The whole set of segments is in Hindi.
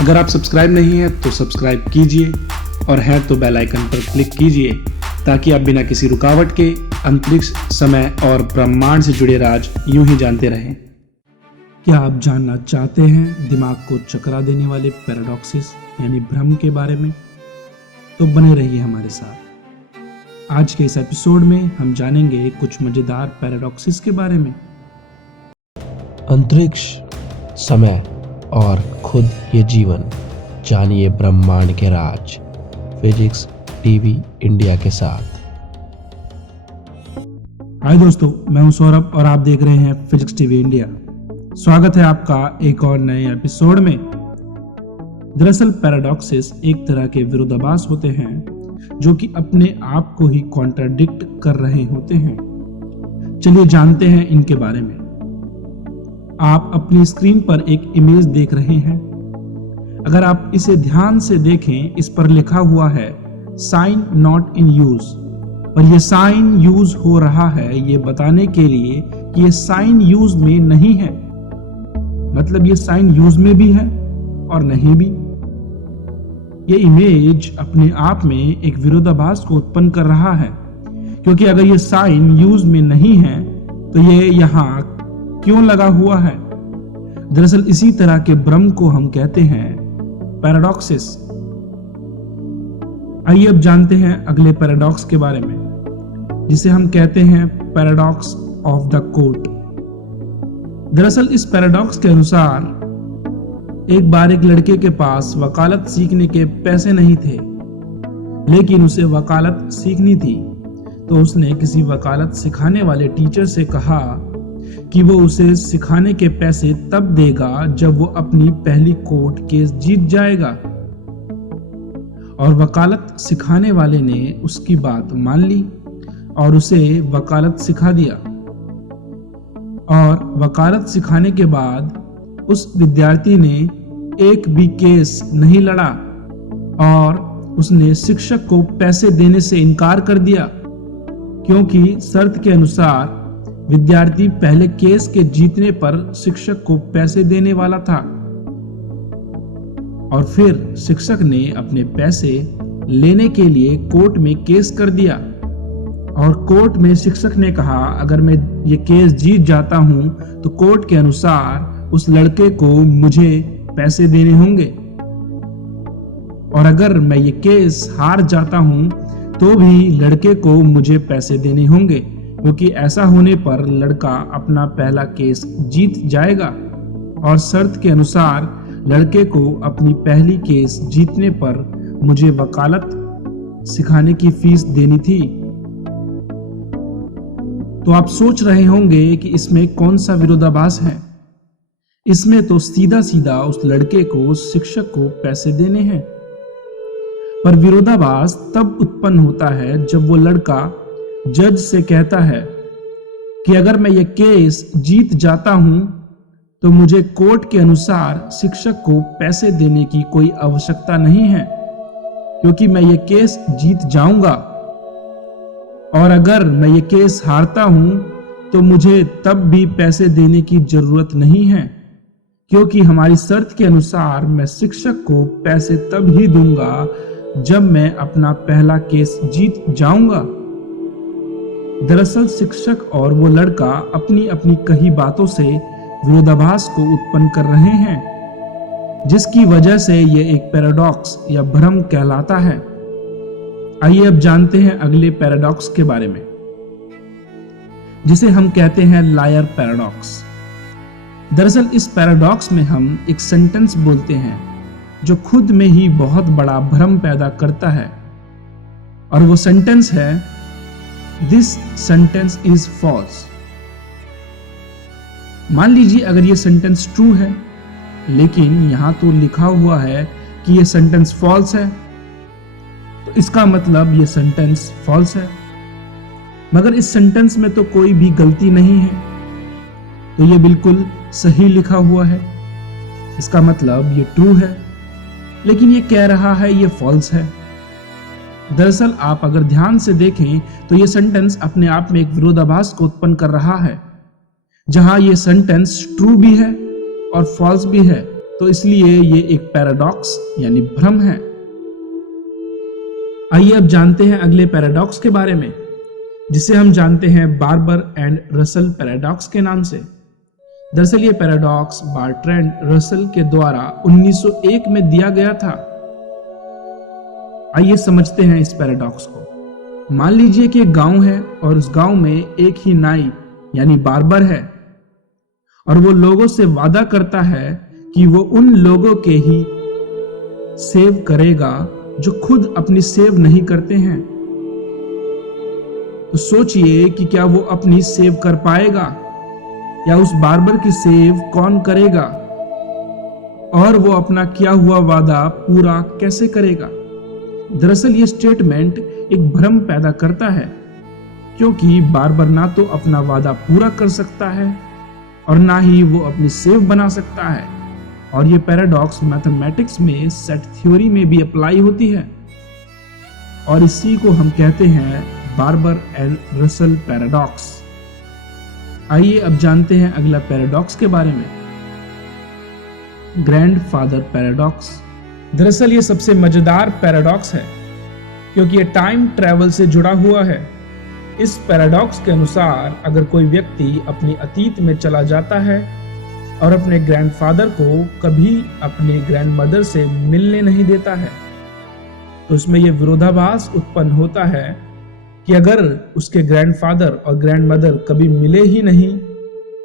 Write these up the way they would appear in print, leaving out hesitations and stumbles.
अगर आप सब्सक्राइब नहीं हैं तो सब्सक्राइब कीजिए और है तो बेल आइकन पर क्लिक कीजिए ताकि आप बिना किसी रुकावट के अंतरिक्ष, समय और ब्रह्मांड से जुड़े राज यूं ही जानते रहें। क्या आप जानना चाहते हैं दिमाग को चकरा देने वाले पैराडॉक्सिस यानी भ्रम के बारे में? तो बने रहिए हमारे साथ। आज के इस एपिसोड में हम जानेंगे कुछ मजेदार पैराडॉक्सिस के बारे में। अंतरिक्ष, समय और खुद ये जीवन, जानिए ब्रह्मांड के राज। फिजिक्स टीवी इंडिया के साथ। हाय दोस्तों, मैं हूं सौरभ और आप देख रहे हैं फिजिक्स टीवी इंडिया। स्वागत है आपका एक और नए एपिसोड में। दरअसल पैराडॉक्सिस एक तरह के विरोधाभास होते हैं जो कि अपने आप को ही कॉन्ट्राडिक्ट कर रहे होते हैं। चलिए जानते हैं इनके बारे में। आप अपनी स्क्रीन पर एक इमेज देख रहे हैं। अगर आप इसे ध्यान से देखें, इस पर लिखा हुआ है साइन नॉट इन यूज। और ये साइन यूज हो रहा है ये बताने के लिए कि ये साइन यूज में नहीं है। मतलब ये साइन यूज में भी है और नहीं भी। ये इमेज अपने आप में एक विरोधाभास को उत्पन्न कर रहा है, क्योंकि अगर ये साइन यूज में नहीं है तो ये यहाँ क्यों लगा हुआ है? दरअसल इसी तरह के भ्रम को हम कहते हैं पैराडॉक्सिस। आइए अब जानते हैं अगले पैराडॉक्स के बारे में, जिसे हम कहते हैं पैराडॉक्स ऑफ द कोट। दरअसल इस पैराडॉक्स के अनुसार एक बार एक लड़के के पास वकालत सीखने के पैसे नहीं थे, लेकिन उसे वकालत सीखनी थी। तो उसने किसी वकालत सिखाने वाले टीचर से कहा कि वो उसे सिखाने के पैसे तब देगा जब वो अपनी पहली कोर्ट केस जीत जाएगा। और वकालत सिखाने वाले ने उसकी बात मान ली और उसे वकालत सिखा दिया। और वकालत सिखाने के बाद उस विद्यार्थी ने एक भी केस नहीं लड़ा और उसने शिक्षक को पैसे देने से इनकार कर दिया, क्योंकि शर्त के अनुसार विद्यार्थी पहले केस के जीतने पर शिक्षक को पैसे देने वाला था। और फिर शिक्षक ने अपने पैसे लेने के लिए कोर्ट में केस कर दिया। और कोर्ट में शिक्षक ने कहा अगर मैं ये केस जीत जाता हूं तो कोर्ट के अनुसार उस लड़के को मुझे पैसे देने होंगे, और अगर मैं ये केस हार जाता हूं तो भी लड़के को मुझे पैसे देने होंगे, क्योंकि ऐसा होने पर लड़का अपना पहला केस जीत जाएगा। और शर्त के अनुसार लड़के को अपनी पहली केस जीतने पर मुझे वकालत सिखाने की फीस देनी थी। तो आप सोच रहे होंगे कि इसमें कौन सा विरोधाभास है। इसमें तो सीधा सीधा उस लड़के को शिक्षक को पैसे देने हैं। पर विरोधाभास तब उत्पन्न होता है जब वो लड़का जज से कहता है कि अगर मैं ये केस जीत जाता हूं तो मुझे कोर्ट के अनुसार शिक्षक को पैसे देने की कोई आवश्यकता नहीं है, क्योंकि मैं ये केस जीत जाऊंगा। और अगर मैं ये केस हारता हूं तो मुझे तब भी पैसे देने की जरूरत नहीं है, क्योंकि हमारी शर्त के अनुसार मैं शिक्षक को पैसे तब ही दूंगा जब मैं अपना पहला केस जीत जाऊंगा। दरअसल शिक्षक और वो लड़का अपनी अपनी कही बातों से विरोधाभास को उत्पन्न कर रहे हैं, जिसकी वजह से ये एक पैराडॉक्स या भ्रम कहलाता है। आइए अब जानते हैं अगले पैराडॉक्स के बारे में, जिसे हम कहते हैं लायर पैराडॉक्स। दरअसल इस पैराडॉक्स में हम एक सेंटेंस बोलते हैं जो खुद में ही बहुत बड़ा भ्रम पैदा करता है, और वो सेंटेंस है दिस सेंटेंस इज फॉल्स। मान लीजिए अगर ये सेंटेंस ट्रू है, लेकिन यहां तो लिखा हुआ है कि ये सेंटेंस फॉल्स है, तो इसका मतलब ये सेंटेंस फॉल्स है। मगर इस सेंटेंस में तो कोई भी गलती नहीं है, तो ये बिल्कुल सही लिखा हुआ है। इसका मतलब ये ट्रू है, लेकिन ये कह रहा है ये फॉल्स है। दरअसल आप अगर ध्यान से देखें तो ये सेंटेंस अपने आप में एक विरोधाभास को उत्पन्न कर रहा है, जहां ये सेंटेंस ट्रू भी है और फॉल्स भी है। तो इसलिए ये एक पैराडॉक्स यानी भ्रम है। आइए अब जानते हैं अगले पैराडॉक्स के बारे में, जिसे हम जानते हैं बार्बर एंड रसल पैराडॉक्स के नाम से। दरअसल ये पैराडॉक्स बर्ट्रैंड रसल के द्वारा 1901 में दिया गया था। आइए समझते हैं इस पैराडॉक्स को। मान लीजिए कि एक गांव है और उस गांव में एक ही नाई यानी बार्बर है, और वो लोगों से वादा करता है कि वो उन लोगों के ही सेव करेगा जो खुद अपनी सेव नहीं करते हैं। तो सोचिए कि क्या वो अपनी सेव कर पाएगा, या उस बार्बर की सेव कौन करेगा, और वो अपना किया हुआ वादा पूरा कैसे करेगा। दरअसल ये स्टेटमेंट एक भ्रम पैदा करता है, क्योंकि बार्बर ना तो अपना वादा पूरा कर सकता है और ना ही वो अपनी सेव बना सकता है। और ये पैराडॉक्स मैथमेटिक्स में सेट थ्योरी में भी अप्लाई होती है, और इसी को हम कहते हैं बार्बर एंड रसल पैराडॉक्स। आइए अब जानते हैं अगला पैराडॉक्स के बारे में, ग्रैंडफादर पैराडॉक्स। दरअसल ये सबसे मजेदार पैराडॉक्स है, क्योंकि ये टाइम ट्रैवल से जुड़ा हुआ है। इस पैराडॉक्स के अनुसार अगर कोई व्यक्ति अपनी अतीत में चला जाता है और अपने ग्रैंडफादर को कभी अपने ग्रैंडमदर से मिलने नहीं देता है, तो इसमें यह विरोधाभास उत्पन्न होता है कि अगर उसके ग्रैंडफादर और ग्रैंडमदर कभी मिले ही नहीं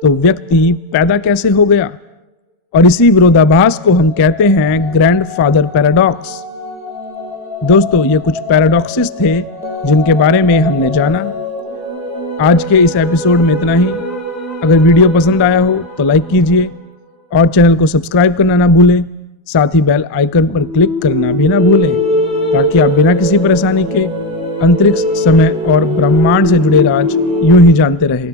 तो व्यक्ति पैदा कैसे हो गया। और इसी विरोधाभास को हम कहते हैं ग्रैंडफादर पैराडॉक्स। दोस्तों, ये कुछ पैराडॉक्सेस थे जिनके बारे में हमने जाना। आज के इस एपिसोड में इतना ही। अगर वीडियो पसंद आया हो तो लाइक कीजिए और चैनल को सब्सक्राइब करना ना भूलें। साथ ही बेल आइकन पर क्लिक करना भी ना भूलें, ताकि आप बिना किसी परेशानी के अंतरिक्ष, समय और ब्रह्मांड से जुड़े राज यूं ही जानते रहें।